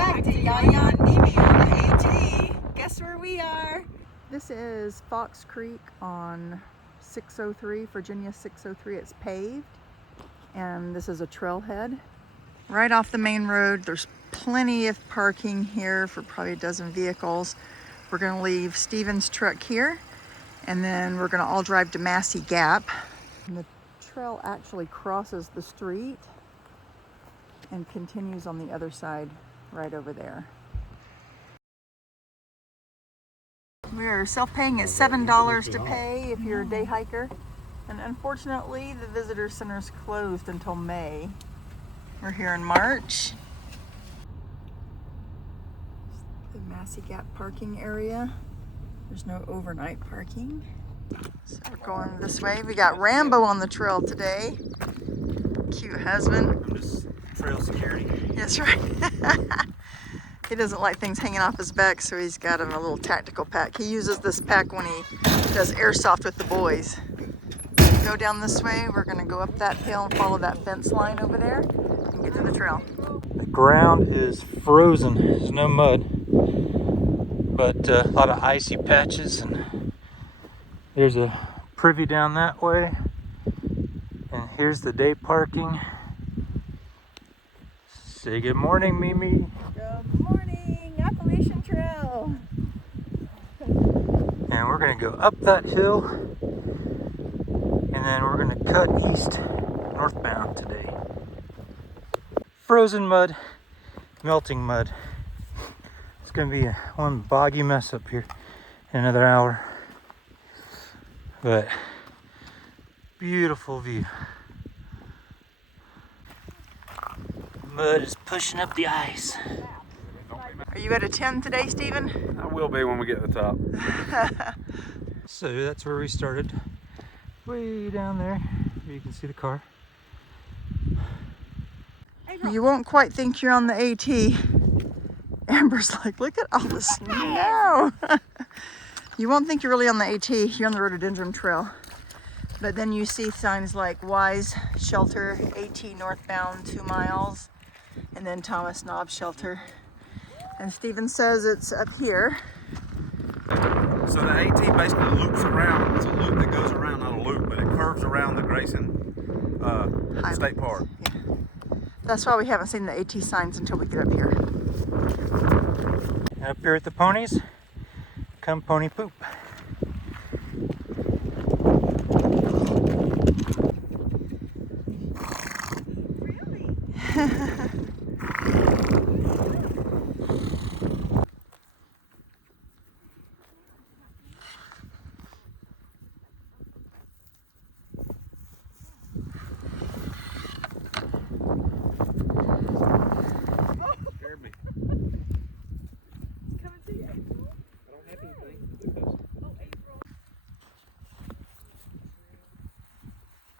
back to Yaya and Mimi on the AT. Guess where we are? This is Fox Creek on 603, Virginia 603. It's paved, and this is a trailhead. Right off the main road, there's plenty of parking here for probably a dozen vehicles. We're gonna leave Steven's truck here, and then we're gonna all drive to Massie Gap. And the trail actually crosses the street and continues on the other side right over there. We're self-paying at $7 to pay if you're a day hiker. And unfortunately, the visitor center is closed until May. We're here in March. The Massie Gap parking area. There's no overnight parking. So we're going this way. We got Rambo on the trail today. Cute husband. I'm just trail security. That's right. He doesn't like things hanging off his back, so he's got him a little tactical pack. He uses this pack when he does airsoft with the boys. Go down this way. We're gonna go up that hill and follow that fence line over there and get to the trail. The ground is frozen. There's no mud, but a lot of icy patches, and there's a privy down that way. And here's the day parking. Say good morning, Mimi. Good morning, Appalachian Trail. And we're gonna go up that hill, and then we're gonna cut east northbound today. Frozen mud, melting mud. It's gonna be one boggy mess up here in another hour. But beautiful view. Mud is pushing up the ice. Are you at a 10 today, Steven? I will be when we get to the top. So that's where we started. Way down there, you can see the car. You won't quite think you're on the AT. Amber's like, look at all the snow. You won't think you're really on the AT. You're on the rhododendron trail. But then you see signs like Wise Shelter, AT northbound 2 miles, and then Thomas Knob Shelter. And Steven says it's up here. So the AT basically loops around. It's a loop that goes around, not a loop, but it curves around the Grayson State Park. Yeah. That's why we haven't seen the AT signs until we get up here. And up here at the Ponies, come pony poop.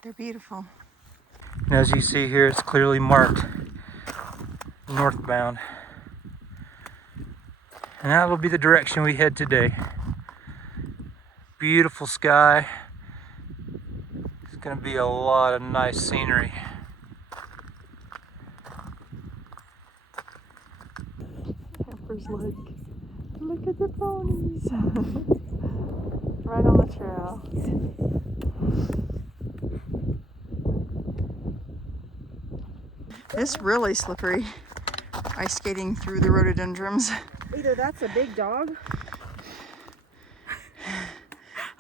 They're beautiful. And as you see here, it's clearly marked northbound. And that will be the direction we head today. Beautiful sky. It's going to be a lot of nice scenery. Pepper's like, look at the ponies. Right on the trail. It's really slippery. Ice skating through the rhododendrons. Either that's a big dog.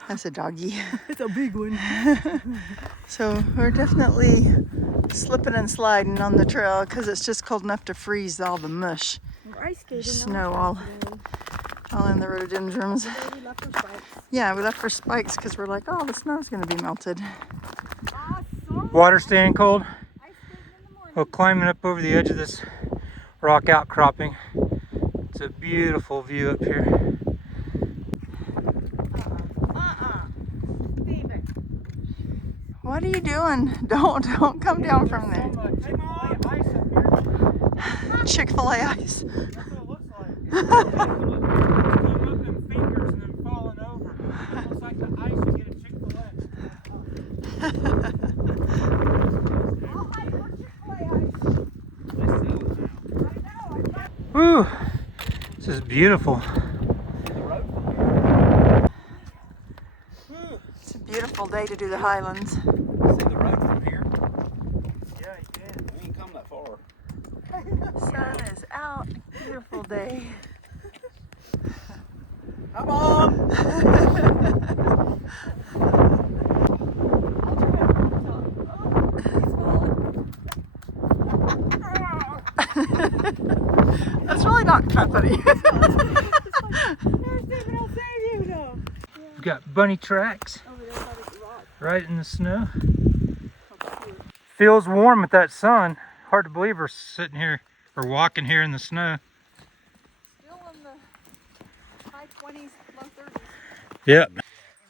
That's a doggy. It's a big one. So we're definitely slipping and sliding on the trail because it's just cold enough to freeze all the mush. We're ice skating. Snow all in the rhododendrons. We left for spikes. Yeah, we left for spikes because we're like, oh, the snow's going to be melted. Water staying cold. Well, climbing up over the edge of this rock outcropping. It's a beautiful view up here. What are you doing? Don't come down from there. Chick-fil-A ice. That's what it looks like. Coming up in fingers and then falling over. It's like the ice you get at Chick-fil-A. Woo! This is beautiful. It's a beautiful day to do the Highlands. See the road from here? Yeah, you can. We ain't come that far. Sun is out. Beautiful day. Come on! That's really not that funny. We've got bunny tracks right in the snow. Feels warm with that sun. Hard to believe we're sitting here or walking here in the snow. Still in the high 20s, low 30s. Yep.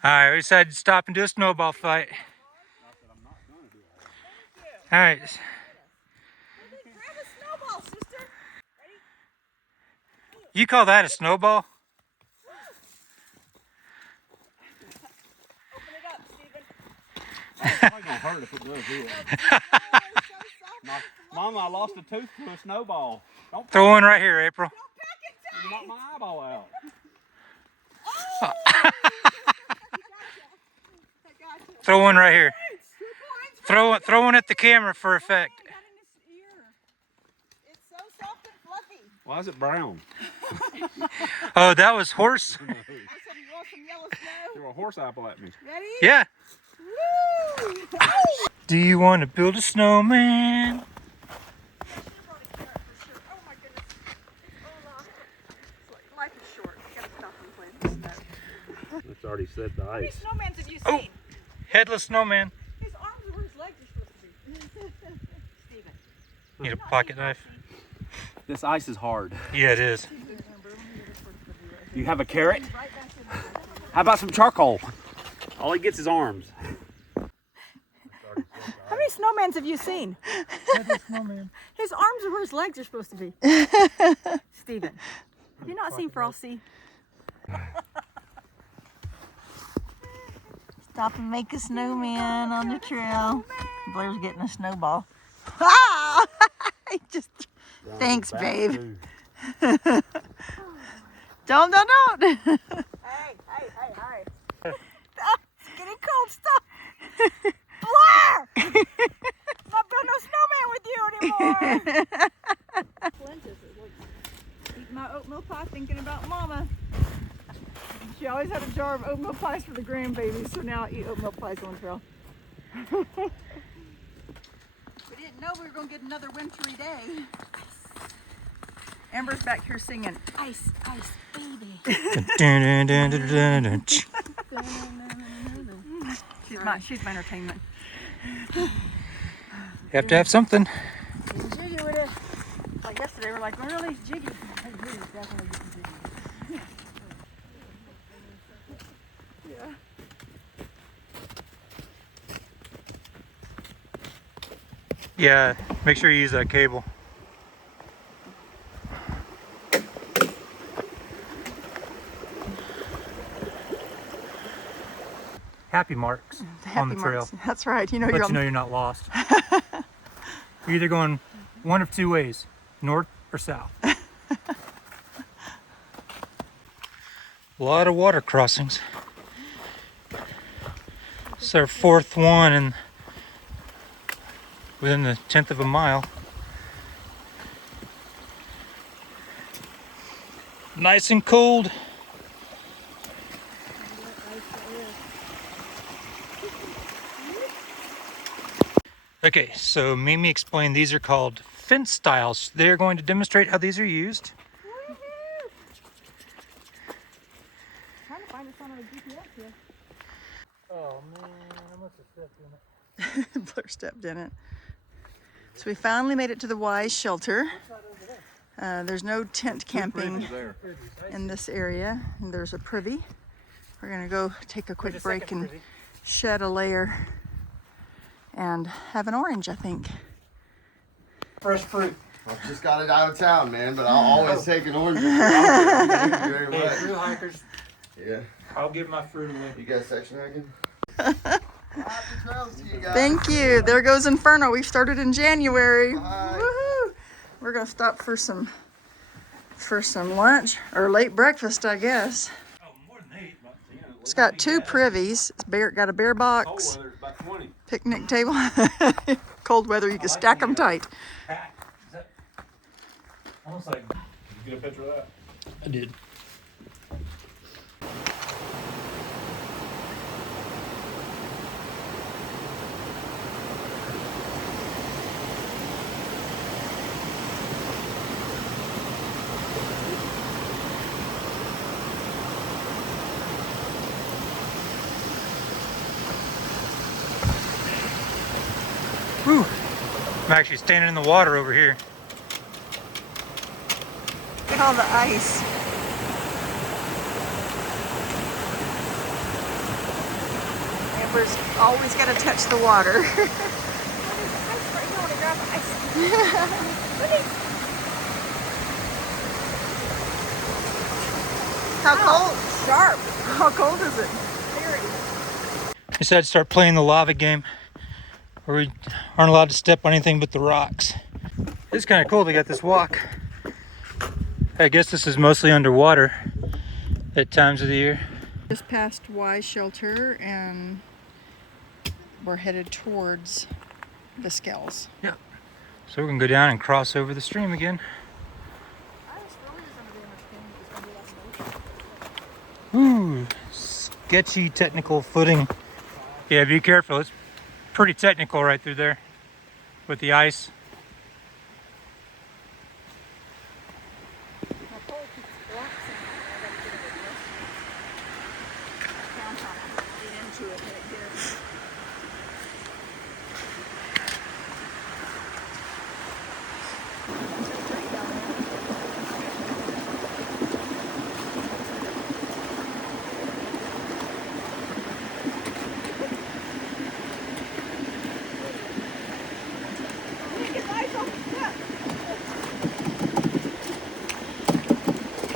Alright, we decided to stop and do a snowball fight. Alright. Grab a snowball, sister. You call that a snowball? Open it up, Stephen. It's probably gonna hurt if it does this. Mama, I lost a tooth to a snowball. Don't Throw one right here, April. knock my eyeball out. Throw one right here. Throw one at the camera for effect. It's so soft and fluffy. Why is it brown? Oh, that was horse. I said, you want some yellow snow? Threw a horse apple at me. Ready? Yeah. Woo! Do you want to build a snowman? Oh my goodness. Life is short. You gotta stop and play in the snow. It's already set the How many ice. snowmans have you Oh. seen? Headless snowman. His arms are where his legs are supposed to be. Stephen. Need a pocket knife? This ice is hard. Yeah, it is. You have a carrot? How about some charcoal? All he gets is arms. How many snowmans have you seen? Headless snowman. His arms are where his legs are supposed to be. Stephen. Have you not seen Frosty? Stop and make a snowman on the trail. Blair's getting a snowball. Ah! Just thanks, babe. Don't. Hey. It's getting cold. Stop. Blair! I'm not building no snowman with you anymore. Eating my oatmeal pie, thinking about Mama. She always had a jar of oatmeal pies for the grandbabies, so now I eat oatmeal pies on the trail. We didn't know we were going to get another wintry day. Amber's back here singing, ice, ice, baby. She's my entertainment. You have to have something. Jiggy with it. Like yesterday, we're like, where are these jiggy? Hey, Jiggy's definitely getting jiggy. Yeah. Yeah, make sure you use that cable. Happy marks on the trail. Marks. That's right. You know Let you're you know you're not lost. You're either going one of two ways, north or south. A lot of water crossings. It's our fourth one and within the 10th of a mile. Nice and cold. Okay, so Mimi explained these are called fence styles. They're going to demonstrate how these are used. Trying to find us on our GPS here. Oh man, I must have stepped in it. Blair stepped in it. So we finally made it to the Wise shelter. There's no tent camping in this area. And there's a privy. We're gonna go take a quick break and shed a layer and have an orange, I think. Fresh fruit. I just got it out of town, man, but I'll always take an orange. Thank you very Hey, much. through hikers, Yeah. I'll give my fruit away. You guys section wagon? Happy trails to you guys. Thank you. There goes Inferno. We started in January. Bye. Woohoo! We're gonna stop for some for some lunch or late breakfast, I guess. Oh, more than 8, but you know, It's got 2 privies. It's got a bear box, Cold weather is about 20. picnic table. Cold weather, you can stack them tight. Pack. Is that almost like? Did you get a picture of that? I did. Whew. I'm actually standing in the water over here. Look at all the ice. Amber's always got to touch the water. How cold? Sharp. How cold is it? I decided to start playing the lava game where we aren't allowed to step on anything but the rocks. It's kind of cool to get this walk. I guess this is mostly underwater at times of the year. Just past Y Shelter and we're headed towards the Scales. Yeah. So we're gonna go down and cross over the stream again. Ooh, sketchy technical footing. Yeah, be careful. It's pretty technical right through there with the ice.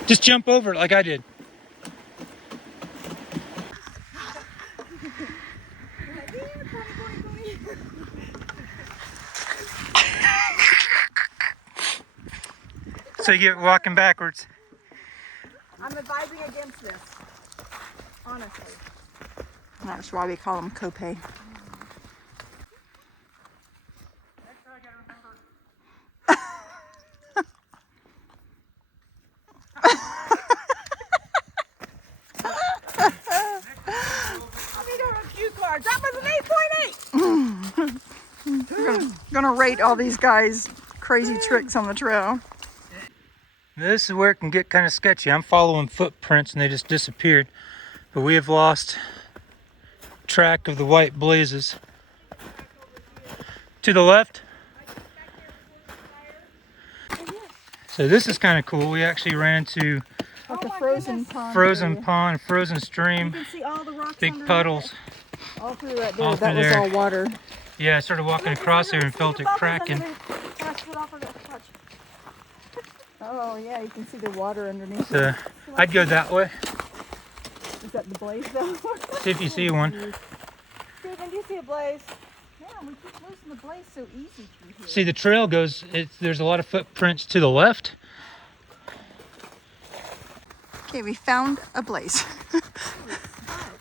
Just jump over it like I did. So you get walking backwards. I'm advising against this. Honestly. That's why we call them copay. That was an 8.8. Gonna rate all these guys' crazy tricks on the trail. This is where it can get kind of sketchy. I'm following footprints and they just disappeared. But we have lost track of the white blazes. To the left. So this is kind of cool. We actually ran into Like a frozen pond. frozen pond, frozen stream, You can see all the rocks big underneath puddles. All through right there. All That through was there. all water. Yeah, I started walking across there and felt it cracking. Oh yeah, you can see the water underneath. So I'd go that way. Is that the blaze though? See if you see one. Stephen, do you see a blaze? Man, we keep losing the blaze so easy through here. See, the trail goes, there's a lot of footprints to the left. Okay, we found a blaze.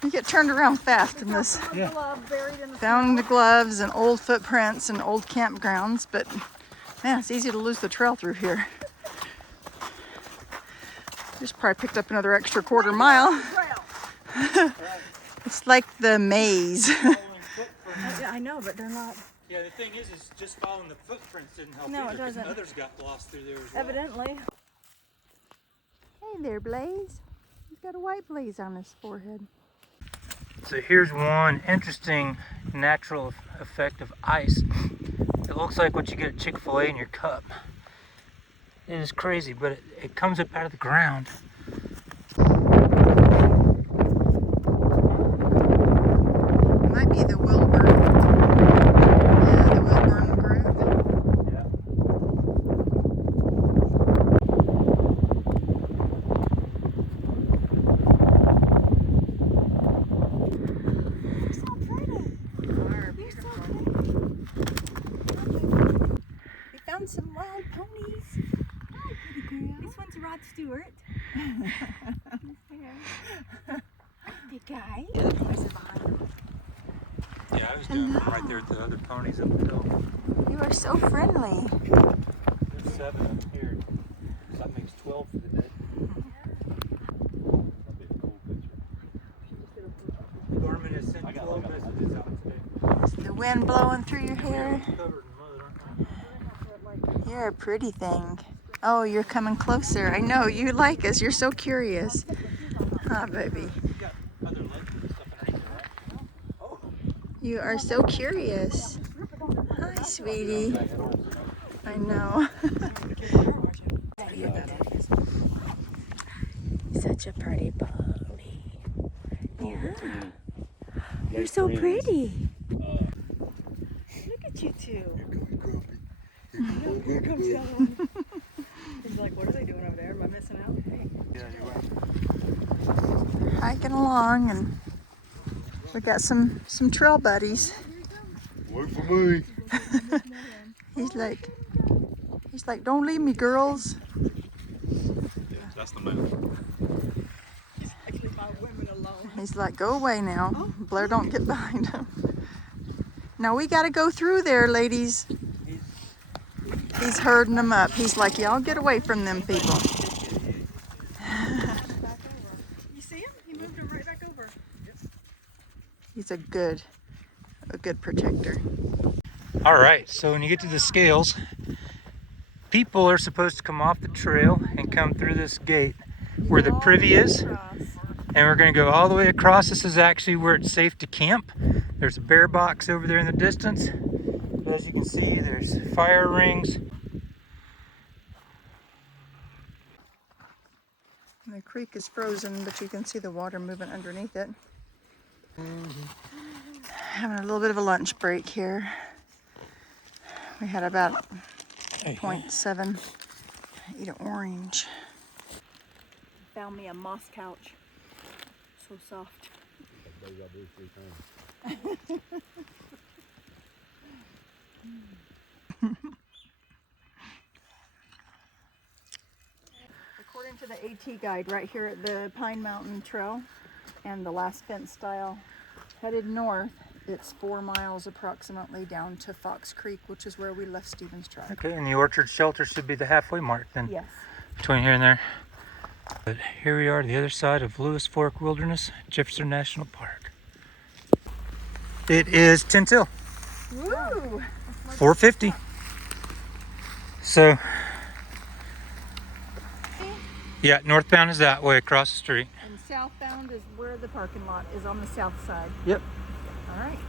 You get turned around fast in this. Yeah. Glove buried in the Found the gloves and old footprints and old campgrounds, but man, it's easy to lose the trail through here. Just probably picked up another extra quarter mile. trail. It's like the maze. I know, but they're not. Yeah, the thing is just following the footprints didn't help No, either, it 'cause doesn't. others got lost through there as well. Evidently. Hey there, Blaze. He's got a white blaze on his forehead. So here's one interesting natural effect of ice. It looks like what you get at Chick-fil-A in your cup. It is crazy, but it comes up out of the ground. It might be the Wilbur. Yeah, the Wilburn group. Yeah. We found some wild ponies. This one's Rod Stewart. The guy. The other ponies are behind him. Yeah, I was doing them right there with the other ponies up the hill. You are so friendly. There's 7 up here. So that makes 12 for the day. Gorman has sent 12 messages out today. Is the wind blowing through your hair? Covered in mud, aren't You're a pretty thing. Oh, you're coming closer. I know, you like us. You're so curious. Huh, baby? you? You got other ledges and stuff underneath there, right? Oh. You are so curious. Hi, sweetie. I know. Such a pretty pony. Yeah. You're so pretty. Look at you two. Here comes the other one. He's like, what are they doing over there? Am I missing out? Hey. Yeah, you went. Hiking along, and we got some trail buddies. Wait for me. He's like, don't leave me, girls. Yeah, that's the move. He's actually by women alone. He's like, go away now. Blair, don't get behind him. Now we got to go through there, ladies. He's herding them up. He's like, y'all get away from them people. You see him? He moved him right back over. He's a good protector. All right, so when you get to the scales, people are supposed to come off the trail and come through this gate where the privy is. And we're going to go all the way across. This is actually where it's safe to camp. There's a bear box over there in the distance. But as you can see, there's fire rings. The creek is frozen, but you can see the water moving underneath it. Having a little bit of a lunch break here. We had about 0.7. Eat an orange. Found me a moss couch. So soft. According to the AT guide, right here at the Pine Mountain Trail and the last fence style, headed north, it's 4 miles approximately down to Fox Creek, which is where we left Stevens Track. Okay, and the orchard shelter should be the halfway mark then. Yes. Between here and there. But here we are, the other side of Lewis Fork Wilderness, Jefferson National Park. It is 10 till. Woo! 4:50. So, yeah, northbound is that way across the street. And southbound is where the parking lot is on the south side. Yep. All right.